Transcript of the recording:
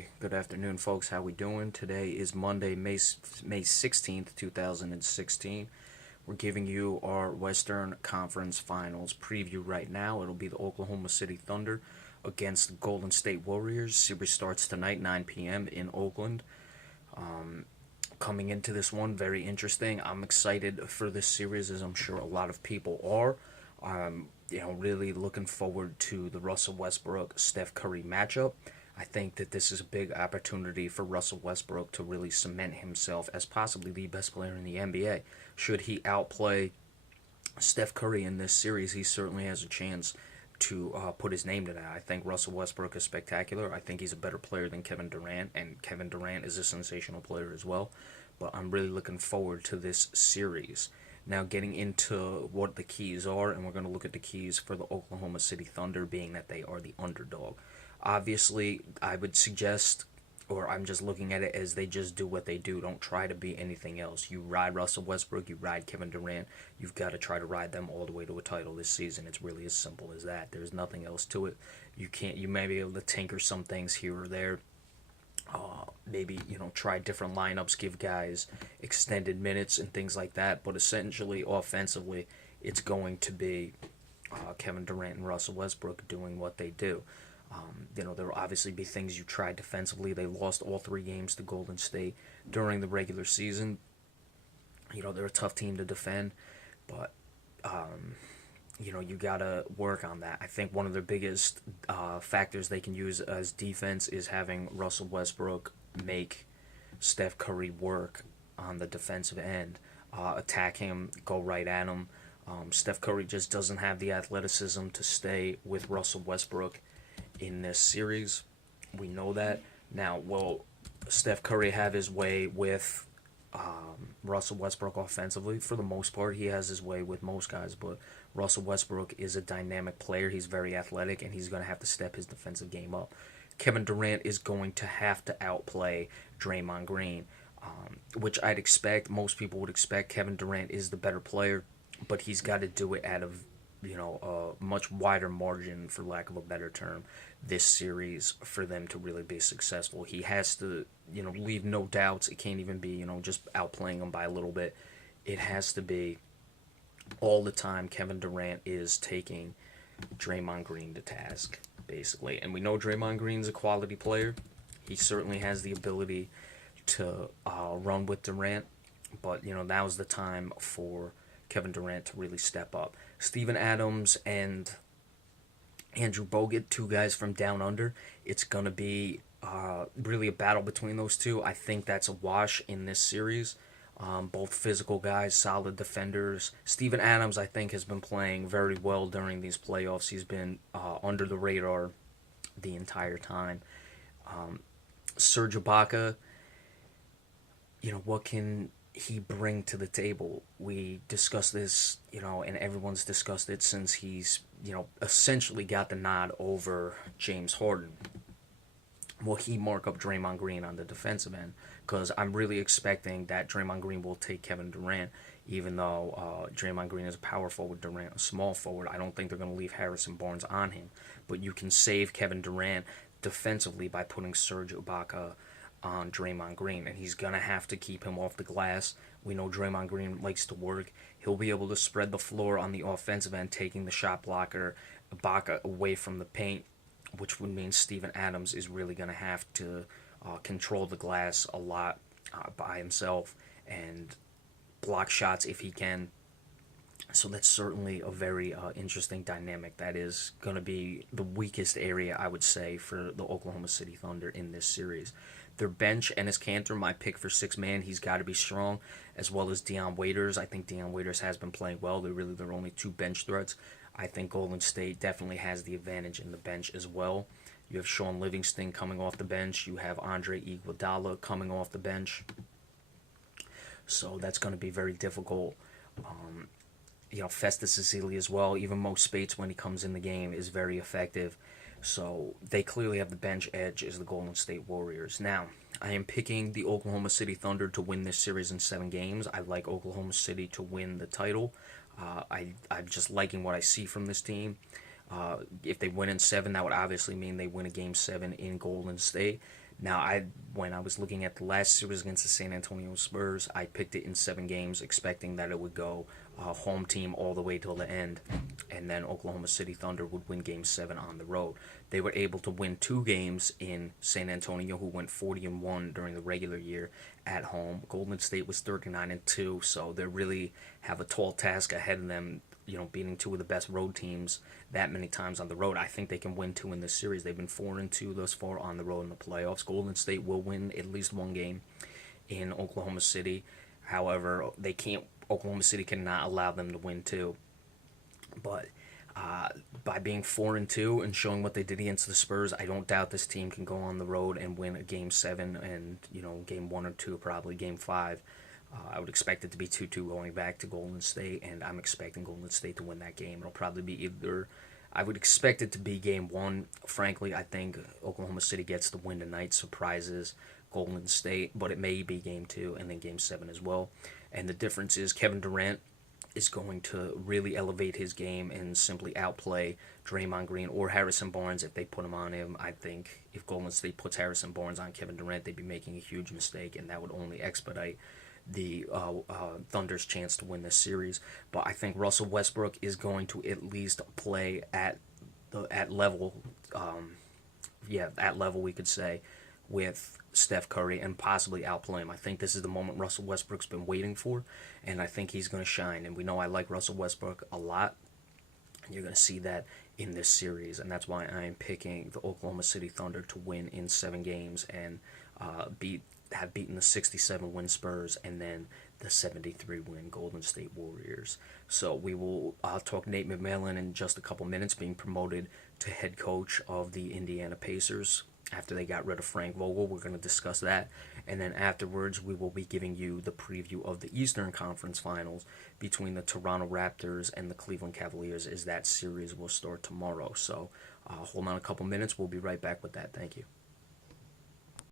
Hey, good afternoon, folks. How we doing? Today is Monday, May 16th, 2016. We're giving you our Western Conference Finals preview right now. It'll be the Oklahoma City Thunder against the Golden State Warriors. Series starts tonight, 9 p.m. in Oakland. Coming into this one, very interesting. I'm excited for this series, as I'm sure a lot of people are. Really looking forward to the Russell Westbrook Steph Curry matchup. I think that this is a big opportunity for Russell Westbrook to really cement himself as possibly the best player in the NBA. Should he outplay Steph Curry in this series, he certainly has a chance to put his name to that. I think Russell Westbrook is spectacular. I think he's a better player than Kevin Durant, and Kevin Durant is a sensational player as well. But I'm really looking forward to this series. Now, getting into what the keys are, and we're going to look at the keys for the Oklahoma City Thunder, being that they are the underdog. Obviously, I would suggest, or I'm just looking at it as they just do what they do. Don't try to be anything else. You ride Russell Westbrook, you ride Kevin Durant. You've got to try to ride them all the way to a title this season. It's really as simple as that. There's nothing else to it. You may be able to tinker some things here or there. Maybe try different lineups, give guys extended minutes and things like that. But essentially, offensively, it's going to be Kevin Durant and Russell Westbrook doing what they do. There will obviously be things you try defensively. They lost all three games to Golden State during the regular season. They're a tough team to defend, but you gotta work on that. I think one of the biggest factors they can use as defense is having Russell Westbrook make Steph Curry work on the defensive end, attack him, go right at him. Steph Curry just doesn't have the athleticism to stay with Russell Westbrook in this series. We know that. Now, will Steph Curry have his way with Russell Westbrook offensively? For the most part, he has his way with most guys, but Russell Westbrook is a dynamic player. He's very athletic, and he's going to have to step his defensive game up. Kevin Durant is going to have to outplay Draymond Green, which I'd expect. Most people would expect. Kevin Durant is the better player, but he's got to do it at a much wider margin, for lack of a better term, this series for them to really be successful. He has to, leave no doubts. It can't even be, just outplaying them by a little bit. It has to be all the time Kevin Durant is taking Draymond Green to task, basically. And we know Draymond Green's a quality player. He certainly has the ability to run with Durant, but, now's the time for Kevin Durant to really step up. Steven Adams and Andrew Bogut, two guys from down under. It's going to be really a battle between those two. I think that's a wash in this series. Both physical guys, solid defenders. Steven Adams, I think, has been playing very well during these playoffs. He's been under the radar the entire time. Serge Ibaka, what can he bring to the table? We discussed this, and everyone's discussed it since he's, essentially got the nod over James Harden. Will he mark up Draymond Green on the defensive end? Because I'm really expecting that Draymond Green will take Kevin Durant, even though Draymond Green is a power forward, Durant a small forward. I don't think they're going to leave Harrison Barnes on him. But you can save Kevin Durant defensively by putting Serge Ibaka on Draymond Green, and he's going to have to keep him off the glass. We know Draymond Green likes to work. He'll be able to spread the floor on the offensive end, taking the shot blocker, Ibaka, away from the paint, which would mean Steven Adams is really going to have to control the glass a lot by himself and block shots if he can. So that's certainly a very interesting dynamic. That is going to be the weakest area, I would say, for the Oklahoma City Thunder in this series. Their bench, Enes Kanter, my pick for six-man. He's got to be strong, as well as Dion Waiters. I think Dion Waiters has been playing well. They're really their only two bench threats. I think Golden State definitely has the advantage in the bench as well. You have Sean Livingston coming off the bench. You have Andre Iguodala coming off the bench. So that's going to be very difficult. Festus Ezeli as well. Even Mo Spates, when he comes in the game, is very effective. So they clearly have the bench edge as the Golden State Warriors. Now, I am picking the Oklahoma City Thunder to win this series in 7 games. I like Oklahoma City to win the title. I'm just liking what I see from this team. If they win in 7, that would obviously mean they win a Game 7 in Golden State. Now, when I was looking at the last series against the San Antonio Spurs, I picked it in 7 games, expecting that it would go home team all the way till the end, and then Oklahoma City Thunder would win Game 7 on the road. They were able to win 2 games in San Antonio, who went 40-1 during the regular year at home. Golden State was 39-2, so they really have a tall task ahead of them. Beating two of the best road teams that many times on the road. I think they can win 2 in this series. They've been 4-2 thus far on the road in the playoffs. Golden State will win at least 1 game in Oklahoma City. However, they can't. Oklahoma City cannot allow them to win 2. But by being 4-2 and showing what they did against the Spurs, I don't doubt this team can go on the road and win a Game 7 and Game 1 or 2, probably Game 5. I would expect it to be 2-2 going back to Golden State, and I'm expecting Golden State to win that game. It'll probably be either. I would expect it to be Game 1. Frankly, I think Oklahoma City gets the win tonight, surprises Golden State, but it may be Game 2 and then Game 7 as well. And the difference is Kevin Durant is going to really elevate his game and simply outplay Draymond Green or Harrison Barnes if they put him on him. I think if Golden State puts Harrison Barnes on Kevin Durant, they'd be making a huge mistake, and that would only expedite the Thunder's chance to win this series. But I think Russell Westbrook is going to at least play at level, at level we could say, with Steph Curry and possibly outplay him. I think this is the moment Russell Westbrook's been waiting for, and I think he's going to shine. And we know I like Russell Westbrook a lot. And you're going to see that in this series, and that's why I am picking the Oklahoma City Thunder to win in 7 games and have beaten the 67-win Spurs and then the 73-win Golden State Warriors. So we will talk Nate McMillan in just a couple minutes, being promoted to head coach of the Indiana Pacers after they got rid of Frank Vogel. We're going to discuss that. And then afterwards, we will be giving you the preview of the Eastern Conference Finals between the Toronto Raptors and the Cleveland Cavaliers, as that series will start tomorrow. So hold on a couple minutes. We'll be right back with that. Thank you.